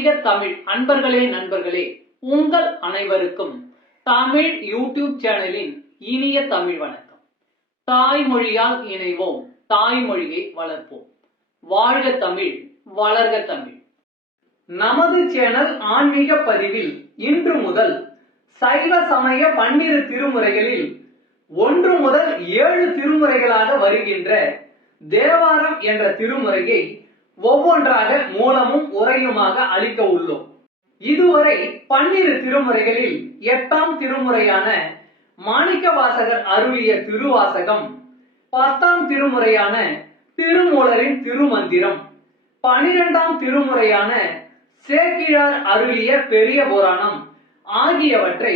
ஆன்மீக தமிழ் அன்பர்களே நண்பர்களே, உங்கள் அனைவருக்கும் தமிழ் யூடியூப் சேனலின் இனிய தமிழ் வணக்கம். தாய்மொழியால் இணைவோம், தாய்மொழியை வளர்ப்போம். வாழ்க தமிழ், வளர்க தமிழ். நமது சேனல் ஆன்மீக பதிவில் இன்று முதல் சைவ சமய 12 திருமுறைகளில் 1 முதல் 7 திருமுறைகளாக வருகின்ற தேவாரம் என்ற திருமுறையை ஒவ்வொன்றாக மூலமும் உரையுமாக அளிக்க உள்ளோம். இதுவரை 12 திருமுறைகளில் 8ஆம் திருமுறையான மாணிக்கவாசகர் அருளிய திருவாசகம், 10ஆம் திருமுறையான திருமூலரின் திருமந்திரம், 12ஆம் திருமுறையான சேக்கிழார் அருளிய பெரிய புராணம் ஆகியவற்றை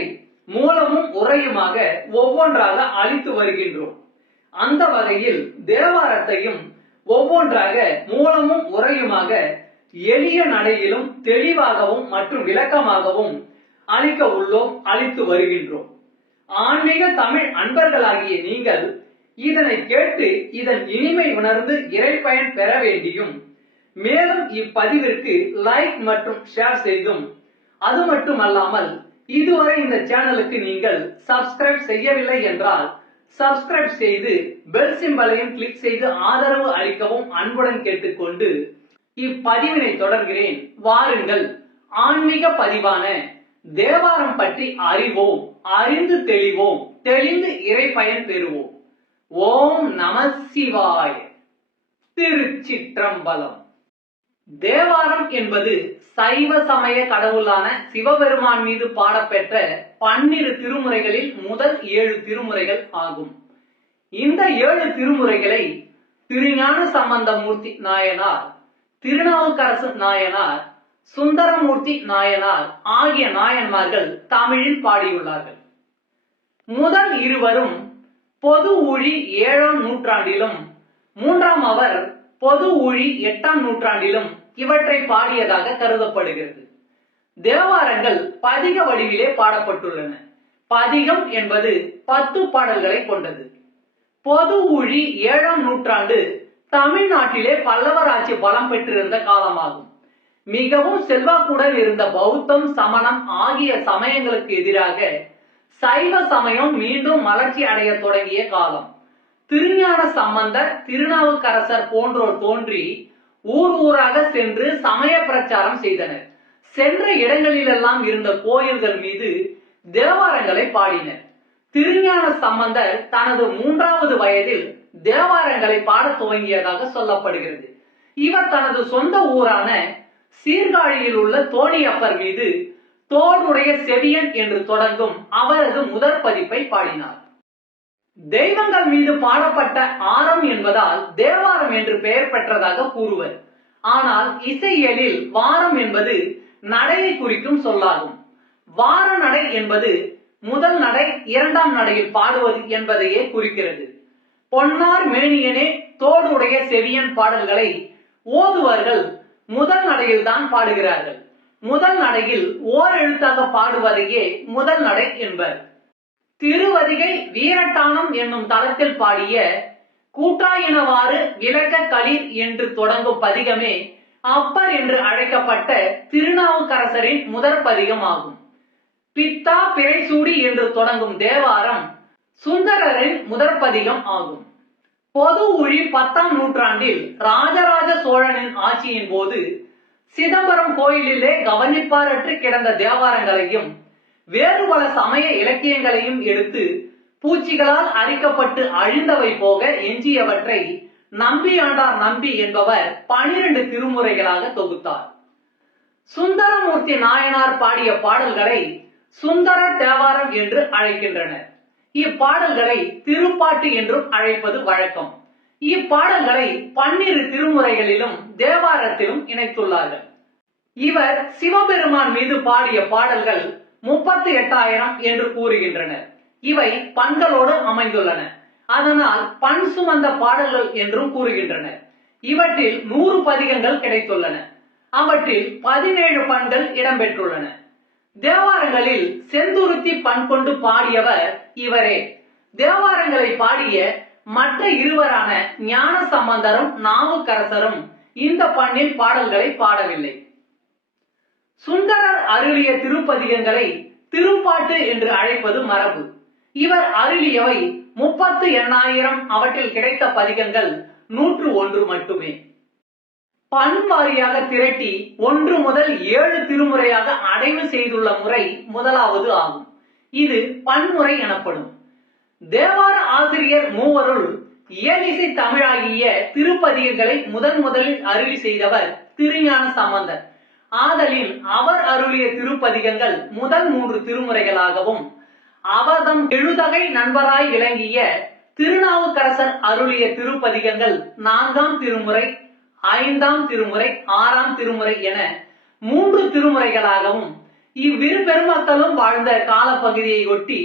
மூலமும் உரையுமாக ஒவ்வொன்றாக அளித்து வருகின்றோம். அந்த வகையில் தேவாரத்தையும் ஒவ்வொன்றாக மூலமும் உரையுமாக எளிய நடையிலும் தெளிவாகவும் மற்றும் விளக்கமாகவும் அளிக்க உள்ளோம், அளித்து வருகின்றோம். ஆன்மீக தமிழ் அன்பர்களாகிய நீங்கள் இதனை கேட்டு இதன் இனிமை உணர்ந்து இறைப்பயன் பெற வேண்டியும், மேலும் இப்பதிவிற்கு லைக் மற்றும் ஷேர் செய்தும், அது மட்டுமல்லாமல் இதுவரை இந்த சேனலுக்கு நீங்கள் சப்ஸ்கிரைப் செய்யவில்லை என்றால் சப்ஸ்கிரைப் செய்து பெல் சிம்பலையும் கிளிக் செய்து ஆதரவு அளிக்கவும் அன்புடன் கேட்டுக்கொண்டு இப்பதிவினை தொடர்கிறேன். வாருங்கள், ஆன்மீக பதிவான தேவாரம் பற்றி அறிவோம், அறிந்து தெளிவோம், தெளிந்து இறைப்பயன் பெறுவோம். ஓம் நம சிவாய. திருச்சிற்றம்பலம். தேவாரம் என்பது சைவ சமய கடவுளான சிவபெருமான் மீது பாடப்பெற்ற 12 திருமுறைகளில் முதல் 7 திருமுறைகள் ஆகும். இந்த 7 திருமுறைகளை திருஞான சம்பந்தமூர்த்தி நாயனார், திருநாவுக்கரசு நாயனார், சுந்தரமூர்த்தி நாயனார் ஆகிய நாயன்மார்கள் தமிழில் பாடியுள்ளார்கள். முதல் இருவரும் பொது ஊழி 7ஆம் நூற்றாண்டிலும் 3ஆம் அவர் பொது ஊழி 8ஆம் நூற்றாண்டிலும் இவற்றை பாடியதாக கருதப்படுகிறது. தேவாரங்கள் பதிக வடிவிலே பாடப்பட்டுள்ளன. பதிகம் என்பது 10 பாடல்களை கொண்டது. பொது ஊழி 7ஆம் நூற்றாண்டு தமிழ்நாட்டிலே பல்லவர் ஆட்சி பலம் பெற்றிருந்த காலமாகும். மிகவும் செல்வாக்குடன் இருந்த பௌத்தம், சமணம் ஆகிய சமயங்களுக்கு எதிராக சைவ சமயம் மீண்டும் மலர்ச்சி அடைய தொடங்கிய காலம். திருஞான சம்பந்தர், திருநாவுக்கரசர் போன்றோர் தோன்றி ஊர் ஊராக சென்று சமய பிரச்சாரம் செய்தனர். சென்ற இடங்களிலெல்லாம் இருந்த கோயில்கள் மீது தேவாரங்களை பாடினர். திருஞான சம்பந்தர் தனது 3வது வயதில் தேவாரங்களை பாட துவங்கியதாக சொல்லப்படுகிறது. இவர் தனது சொந்த ஊரான சீர்காழியில் உள்ள தோணியப்பர் மீது தோடுடைய செவியன் என்று தொடங்கும் அவரது முதற் பதிப்பை பாடினார். தெய்வங்கள் மீது பாடப்பட்ட ஆரம் என்பதால் தேவாரம் என்று பெயர் பெற்றதாக கூறுவர். ஆனால் இசையியலில் வாரம் என்பது நடையை குறிக்கும் சொல்லாகும். வார நடை என்பது முதல் நடை 2ஆம் நடையில் பாடுவது என்பதையே குறிக்கிறது. பொன்னார் மேனியனே தோடுடைய செவியன் பாடல்களை ஓதுவர்கள் முதல் நடையில் தான் பாடுகிறார்கள். முதல் நடையில் ஓர் எழுத்தாக பாடுவதையே முதல் நடை என்பர். திருவதிகை வீரட்டானம் என்னும் தளத்தில் பாடிய கூட்டாயினவாறு விளக்க களிர் என்று தொடங்கும் பதிகமே அப்பர் என்று அழைக்கப்பட்ட திருநாவுக்கரசரின் முதற் பதிகம் ஆகும். பித்தா பிறைசூடி என்று தொடங்கும் தேவாரம் சுந்தரரின் முதற் பதிகம் ஆகும். பொது ஊழி 10ஆம் நூற்றாண்டில் ராஜராஜ சோழனின் ஆட்சியின் போது சிதம்பரம் கோயிலிலே கவனிப்பாரற்று கிடந்த தேவாரங்களையும் வேறு பல சமய இலக்கியங்களையும் எடுத்து பூச்சிகளால் அரிக்கப்பட்டு அழிந்தவை போக எஞ்சியவற்றை நம்பியாண்டார் நம்பி என்பவர் 12 திருமுறைகளாக தொகுத்தார். சுந்தரமூர்த்தி நாயனார் பாடிய பாடல்களை சுந்தர தேவாரம் என்று அழைக்கின்றனர். இப்பாடல்களை திருப்பாட்டு என்றும் அழைப்பது வழக்கம். இப்பாடல்களை 12 திருமுறைகளிலும் தேவாரத்திலும் இணைத்துள்ளார்கள். இவர் சிவபெருமான் மீது பாடிய பாடல்கள் 38,000 என்று கூறுகின்றனர். இவை பண்களோடு அமைந்துள்ளன. அதனால் பண் சுமந்த பாடல்கள் என்றும் கூறுகின்றனர். இவற்றில் 100 பதிகங்கள் கிடைத்துள்ளன. அவற்றில் 17 பண்கள் இடம்பெற்றுள்ளன. தேவாரங்களில் செந்துருத்தி பண் கொண்டு பாடியவர் இவரே. தேவாரங்களை பாடிய மற்ற இருவரான ஞான சம்பந்தரும் நாவுக்கரசரும் இந்த பண்ணில் பாடல்களை பாடவில்லை. சுந்தரர் அருளிய திருப்பதிகங்களை திருப்பாட்டு என்று அழைப்பது மரபு. இவர் அருளியவை 38,000. அவற்றில் கிடைத்த பதிகங்கள் 101 மட்டுமே. பண்பாரியாக திரட்டி 1 முதல் 7 திருமுறையாக அடைவு செய்துள்ள முறை முதலாவது ஆகும். இது பன்முறை எனப்படும். தேவார ஆசிரியர் மூவருள் இயலிசை தமிழாகிய திருப்பதிகங்களை முதலில் அருளி செய்தவர் திருஞான சம்பந்தர். ஆதலில் அவர் அருளிய திருப்பதிகங்கள் முதல் 3 திருமுறைகளாகவும், அவர்தம் எழுதகை நண்பராய் விளங்கிய திருநாவுக்கரசர் அருளிய திருப்பதிகங்கள் 4ஆம் திருமுறை, 5ஆம் திருமுறை, 6ஆம் திருமுறை என 3 திருமுறைகளாகவும், இவ்விரு பெருமக்களும் வாழ்ந்த காலப்பகுதியை ஒட்டி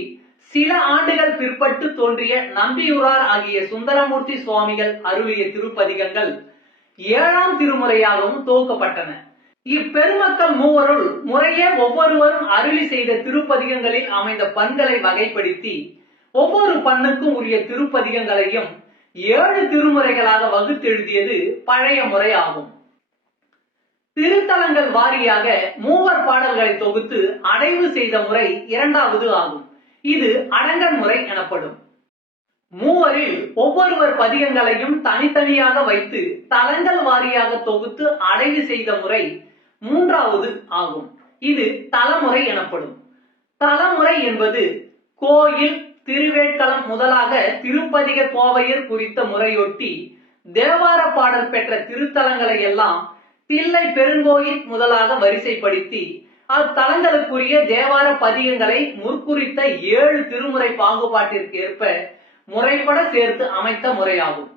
சில ஆண்டுகள் பிற்பட்டு தோன்றிய நம்பியூரார் ஆகிய சுந்தரமூர்த்தி சுவாமிகள் அருளிய திருப்பதிகங்கள் 7ஆம் திருமுறையாகவும் தொகுக்கப்பட்டன. இப்பெருமக்கள் மூவருள் முறையே ஒவ்வொருவரும் அருளி செய்த திருப்பதிகங்களில் அமைந்த பண்களை வகைப்படுத்தி ஒவ்வொரு பண்ணுக்கும் உரிய திருப்பதிகங்களையும் 7 திருமுறைகளாக வகுத்தெழுதியது பழைய முறை ஆகும். திருத்தலங்கள் வாரியாக மூவர் பாடல்களை தொகுத்து அடைவு செய்த முறை 2வது ஆகும். இது அடங்கன் முறை எனப்படும். மூவரில் ஒவ்வொருவர் பதிகங்களையும் தனித்தனியாக வைத்து தலங்கள் வாரியாக தொகுத்து அடைவு செய்த முறை 3வது ஆகும். இது தலமுறை எனப்படும். தலமுறை என்பது கோயில், திருவேட்களம் முதலாக திருப்பதிக கோவையர் குறித்த முறையொட்டி தேவார பாடல் பெற்ற திருத்தலங்களை எல்லாம் தில்லை பெருங்கோயில் முதலாக வரிசைப்படுத்தி அத்தலங்களுக்குரிய தேவார பதிகங்களை முற்குறித்த 7 திருமுறை பாகுபாட்டிற்கு ஏற்ப முறைப்பட சேர்த்து அமைத்த முறையாகும்.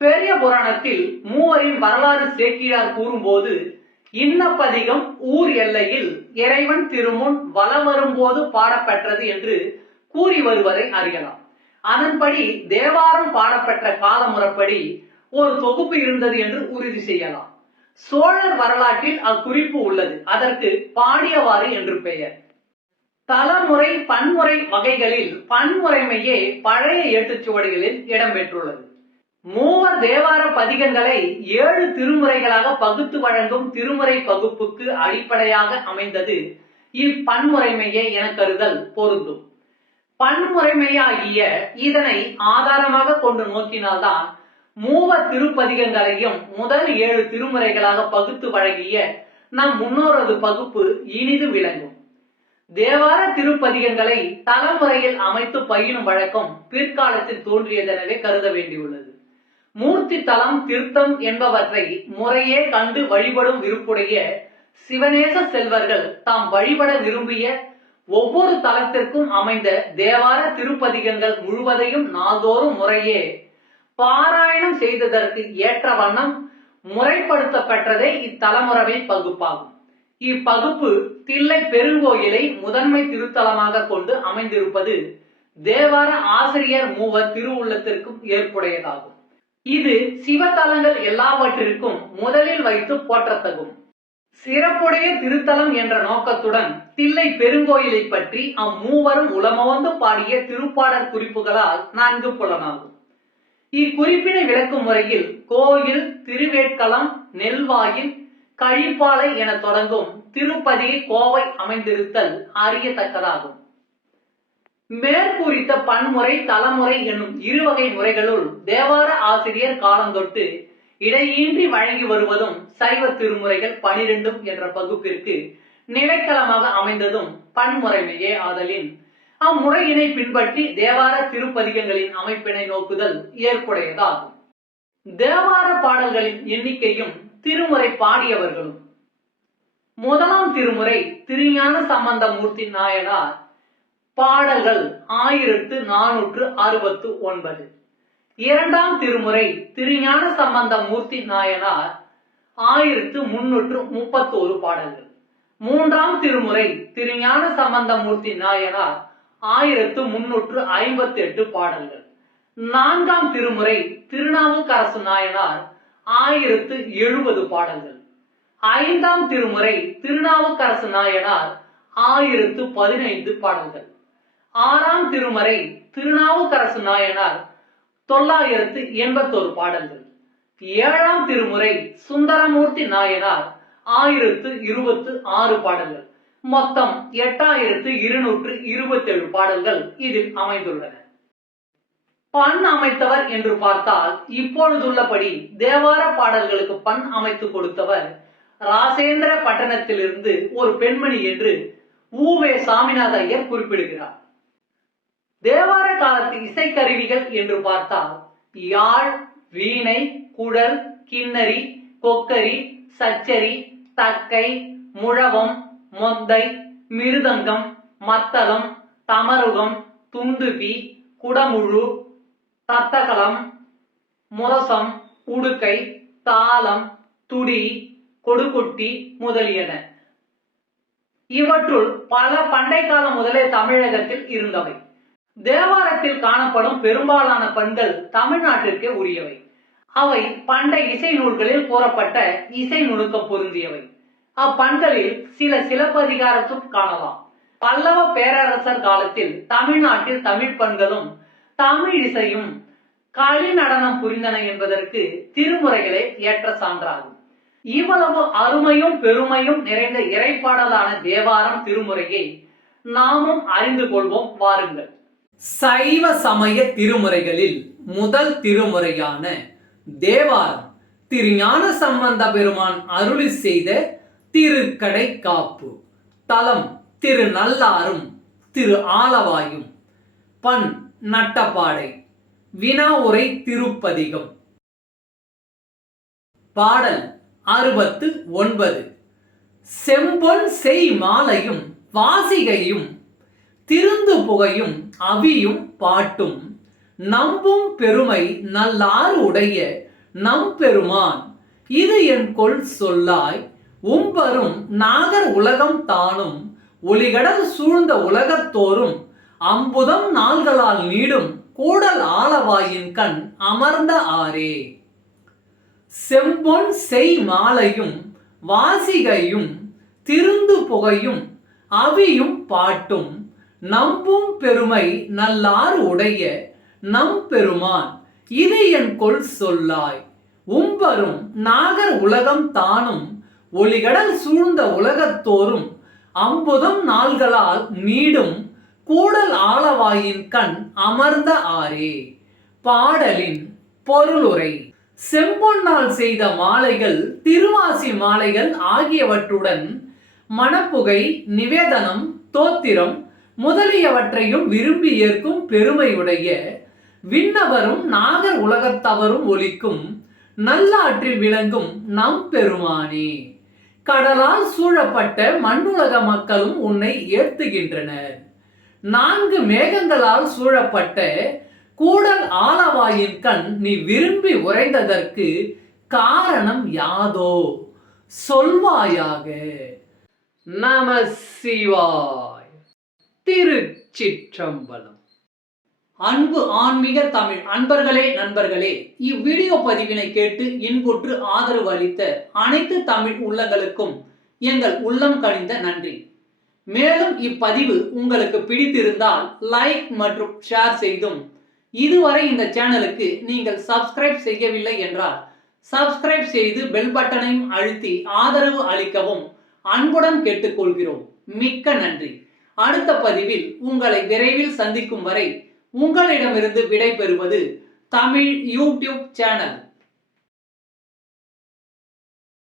பெரிய புராணத்தில் மூவரின் வரலாறு சேக்கிழார் கூறும்போது, இன்ன பதிகம் ஊர் எல்லையில் இறைவன் திருமுன் வலம் வரும்போது பாடப்பெற்றது என்று கூறி வருவதை அறியலாம். அதன்படி தேவாரம் பாடப்பெற்ற காலமுறைப்படி ஒரு தொகுப்பு இருந்தது என்று உறுதி செய்யலாம். சோழர் வரலாற்றில் அக்குறிப்பு உள்ளது. அதற்கு பாடியவாறு என்று பெயர். தலமுறை பன்முறை வகைகளில் பன்முறைமையே பழைய ஏட்டுச்சுவடிகளில் இடம்பெற்றுள்ளது. மூவர் தேவார பதிகங்களை 7 திருமுறைகளாக பகுத்து வழங்கும் திருமுறை பகுப்புக்கு அடிப்படையாக அமைந்தது இப்பன்முறைமையே என கருதல் பொருந்தும். பன்முறைமையாகிய இதனை ஆதாரமாக கொண்டு நோக்கினால்தான் மூவர் திருப்பதிகங்களையும் முதல் 7 திருமுறைகளாக பகுத்து வழங்கிய நம் முன்னோரது பகுப்பு இனிது விளங்கும். தேவார திருப்பதிகங்களை தலமுறையில் அமைத்து பயிலும் வழக்கம் பிற்காலத்தில் தோன்றியதெனவே கருத வேண்டியுள்ளது. மூர்த்தி தலம், தீர்த்தம் என்பவற்றை முறையே கண்டு வழிபடும் விருப்புடைய சிவநேச செல்வர்கள் தாம் வழிபட விரும்பிய ஒவ்வொரு தலத்திற்கும் அமைந்த தேவார திருப்பதிகங்கள் முழுவதையும் நாள்தோறும் முறையே பாராயணம் செய்ததற்கு ஏற்ற வண்ணம் முறைப்படுத்தப்பட்டதே இத்தலமுறை பகுப்பாகும். இப்பகுப்பு தில்லை பெருங்கோயிலை முதன்மை திருத்தலமாக கொண்டு அமைந்திருப்பது தேவார ஆசிரியர் மூவர் திருவுள்ளத்திற்கும் ஏற்புடையதாகும். இது சிவத்தலங்கள் எல்லாவற்றிற்கும் முதலில் வைத்து போற்றத்தகும். சிறப்புடைய திருத்தலம் என்ற நோக்கத்துடன் தில்லை பெருங்கோயிலை பற்றி அம்மூவரும் உளமோந்து பாடிய திருப்பாடற் குறிப்புகளால் நன்கு புலனாகும். இக்குறிப்பினை விளக்கும் முறையில் கோயில், திருவேட்களம், நெல்வாயில், கழிப்பாலை என தொடங்கும் திருப்பதிகை கோவை அமைந்திருத்தல் அறியத்தக்கதாகும். மேற்குறித்த பன்முறை, தலமுறை என்னும் 2 வகை முறைகளுள் தேவார ஆசிரியர் காலந்தொட்டு இடையின்றி வழங்கி வருவதும் சைவ திருமுறைகள் 12 என்ற பகுப்பிற்கு நிலைக்களமாக அமைந்ததும் பன்முறைமையே ஆதலின் அம்முறையினை பின்பற்றி தேவார திருப்பதிகங்களின் அமைப்பினை நோக்குதல் ஏற்புடையதாகும். தேவார பாடல்களின் எண்ணிக்கையும் திருமுறை பாடியவர்களும். முதலாம் திருமுறை திருஞான சம்பந்தமூர்த்தி நாயனார் பாடல்கள் 1469. 2ஆம் திருமுறை திருஞான சம்பந்தமூர்த்தி நாயனார் 1331 பாடல்கள். 3ஆம் திருமுறை திருஞான சம்பந்தமூர்த்தி நாயனார் 1358 பாடல்கள். 4ஆம் திருமுறை திருநாவுக்கரசு நாயனார் 1070 பாடல்கள். 5ஆம் திருமுறை திருநாவுக்கரசு நாயனார் 1015 பாடல்கள். 6ஆம் திருமுறை திருநாவுக்கரசு நாயனார் 981 பாடல்கள். 7ஆம் திருமுறை சுந்தரமூர்த்தி நாயனார் 1026 பாடல்கள். மொத்தம் 8227 பாடல்கள் இதில் அமைந்துள்ளன. பண் அமைத்தவர் என்று பார்த்தால் இப்பொழுதுள்ளபடி தேவார பாடல்களுக்கு பண் அமைத்து கொடுத்தவர் ராசேந்திர பட்டணத்திலிருந்து ஒரு பெண்மணி என்று உவே சாமிநாத ஐயர் குறிப்பிடுகிறார். தேவார காலத்து இசைக்கருவிகள் என்று பார்த்தால் யாழ், வீணை, குழல், கிண்ணரி, கொக்கரி, சச்சரி, தக்கை, முழவம், மொந்தை, மிருதங்கம், மத்தளம், தமருகம், துந்துபி, குடமுழு, தத்தகளம், முரசம், உடுக்கை, தாளம், துடி, கொடுக்குட்டி முதலியன. இவற்றுள் பல பண்டை காலம் முதலே தமிழகத்தில் இருந்தவை. தேவாரத்தில் காணப்படும் பெரும்பாலான பண்கள் தமிழ்நாட்டிற்கே உரியவை. அவை பண்டை இசை நூல்களில் கூறப்பட்ட இசை நுணுக்கம் பொருந்தியவை. அப்பண்களில் சில சிலப்பதிகாரத்தும் காணலாம். பல்லவ பேரரசர் காலத்தில் தமிழ்நாட்டில் தமிழ் பண்களும் தமிழ் இசையும் களி நடனம் புரிந்தன என்பதற்கு திருமுறைகளே ஏற்ற சான்றாகும். இவ்வளவு அருமையும் பெருமையும் நிறைந்த இறைப்பாடலான தேவாரம் திருமுறையை நாமும் அறிந்து கொள்வோம் வாருங்கள். சைவ சமய திருமுறைகளில் முதல் திருமுறையான தேவாரம் திருஞான சம்பந்த பெருமான் அருளி செய்த திருக்கடை காப்பு. தலம் திரு நல்லாரும் திரு ஆலவாயும். பண் நட்டப்பாடை. வினா உரை திருப்பதிகம். பாடல் 69. செம்பொன் செய் மாலையும் வாசிகையும் திருந்து புகையும் அவியும் பாட்டும் நம்பும் பெருமை நல்லார் உடைய நம்பெருமான் இது என் கொள் சொல்லாய் உம்பரும் நாகர் உலகம் தானும் ஒளிகடல் சூழ்ந்த உலகத்தோறும் அம்புதம் நாள்களால் நீடும் கூடல் ஆலவாயின் கண் அமர்ந்த ஆரே. செம்பொன் செய் மாலையும் வாசிகையும் திருந்து புகையும் அவியும் பாட்டும் நம்பும் பெருமை நல்லார் உடைய நம்பெருமான் இது என் கொள் சொல்லாய் உம்பரும் நாகர் உலகம் தானும் ஒளிகடல் சூழ்ந்த உலகத்தோறும் அம்புதம் நாள்களால் நீடும் கூடல் ஆலவாயின் கண் அமர்ந்த ஆரே. பாடலின் பொருளுரை. செம்பொன்னால் செய்த மாலைகள் திருவாசி மாலைகள் ஆகியவற்றுடன் மணப்புகை, நிவேதனம், தோத்திரம் முதலியவற்றையும் விரும்பி ஏற்கும் பெருமையுடைய விண்ணவரும் நாகர் உலகத்தவரும் ஒலிக்கும் நல்லாற்றில் விளங்கும் நம் பெருமானே. கடலால் சூழப்பட்ட மண்ணுலக மக்களும் உன்னை ஏத்துகின்றனர். 4 மேகங்களால் சூழப்பட்ட கூடல் ஆலவாயின் கண் நீ விரும்பி உறைந்ததற்கு காரணம் யாதோ சொல்வாயாக. நம சிவாய். திருச்சிற்றம்பலம். அன்பு ஆன்மீக தமிழ் அன்பர்களே, நண்பர்களே, இவ்வீடியோ பதிவினை கேட்டு இன்புற்று ஆதரவு அளித்த அனைத்து தமிழ் உள்ளங்களுக்கும் எங்கள் உள்ளம் கனிந்த நன்றி. மேலும் இப்பதிவு உங்களுக்கு பிடித்திருந்தால் லைக் மற்றும் ஷேர் செய்தும், இதுவரை இந்த சேனலுக்கு நீங்கள் சப்ஸ்கிரைப் செய்யவில்லை என்றால் சப்ஸ்கிரைப் செய்து பெல் பட்டனையும் அழுத்தி ஆதரவு அளிக்கவும் அன்புடன் கேட்டுக்கொள்கிறோம். மிக்க நன்றி. அடுத்த பதிவில் உங்களை விரைவில் சந்திக்கும் வரை உங்களிடமிருந்து விடை பெறுவது தமிழ் யூடியூப் சேனல்.